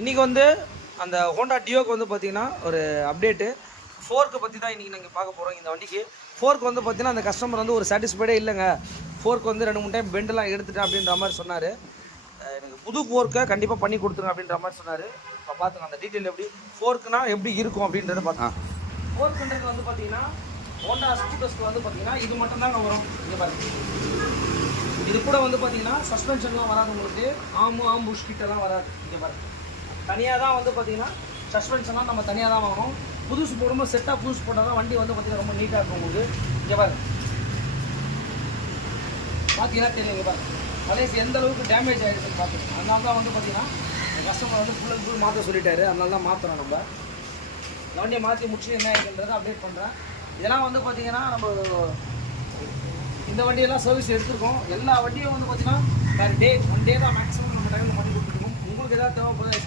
இன்றைக்கி வந்து அந்த ஹோண்டா டியோக்கு வந்து பார்த்திங்கன்னா ஒரு அப்டேட்டு ஃபோர்க்கு பற்றி தான் இன்றைக்கி நாங்கள் பார்க்க போகிறோம். இந்த வண்டிக்கு ஃபோர்க்கு வந்து பார்த்திங்கன்னா அந்த கஸ்டமர் வந்து ஒரு சாட்டிஸ்ஃபைடே இல்லைங்க. ஃபோர்க்கு வந்து 2-3 டைம் பெண்டெல்லாம் எடுத்துட்டேன் அப்படின்ற மாதிரி சொன்னார். எனக்கு புது ஃபோர்க்கை கண்டிப்பாக பண்ணி கொடுத்துருங்க அப்படின்ற மாதிரி சொன்னார். இப்போ பார்த்துங்க அந்த டீட்டெயில் எப்படி ஃபோர்க்குனா எப்படி இருக்கும் அப்படின்றத பார்த்தோம். ஃபோர்க்குன்றது வந்து பார்த்திங்கன்னா ஹோண்டா ஸ்கூட்டர்ஸ்க்கு வந்து பார்த்திங்கன்னா இது மட்டும் தாங்க வரும். இங்கே பாருங்க, இது கூட வந்து பார்த்திங்கன்னா சஸ்பென்ஷன்லாம் வராது, உங்களுக்கு ஆம் புஷ் கிட்டலாம் வராது. இங்கே பாருங்க, தனியாக தான் வந்து பார்த்திங்கன்னா சஸ்பென்ஷன்லாம் நம்ம தனியாக தான் வாங்கணும். புதுசு போடும்போது செட்டாக புதுசு போட்டால் தான் வண்டி வந்து பார்த்திங்கன்னா ரொம்ப நீட்டாக இருக்கும் உங்களுக்கு. இங்கே பாருங்க, பார்த்தீங்கன்னா தெரியும். இங்கே பாருங்க பழைய எந்த அளவுக்கு டேமேஜ் ஆகிடுச்சுன்னு பார்த்துங்க. அதனால தான் வந்து பார்த்திங்கன்னா கஸ்டமர் வந்து ஃபுல் அண்ட் ஃபுல் மாற்ற சொல்லிட்டாரு. அதனால தான் மாற்றுறோம். நம்ம வண்டியை மாற்றி முடிச்சு என்ன ஆகிடுன்றதை அப்டேட் பண்ணுறேன். இதெல்லாம் வந்து பார்த்திங்கன்னா நம்ம இந்த வண்டியெல்லாம் சர்வீஸ் எடுத்துருக்கோம். எல்லா வண்டியும் வந்து பார்த்திங்கன்னா வேறு ஒன் டே தான் மேக்ஸிமம் நம்ம டைமில் பண்ணி கொடுத்துருக்கோம். உங்களுக்கு எதாவது தேவைப்படுதா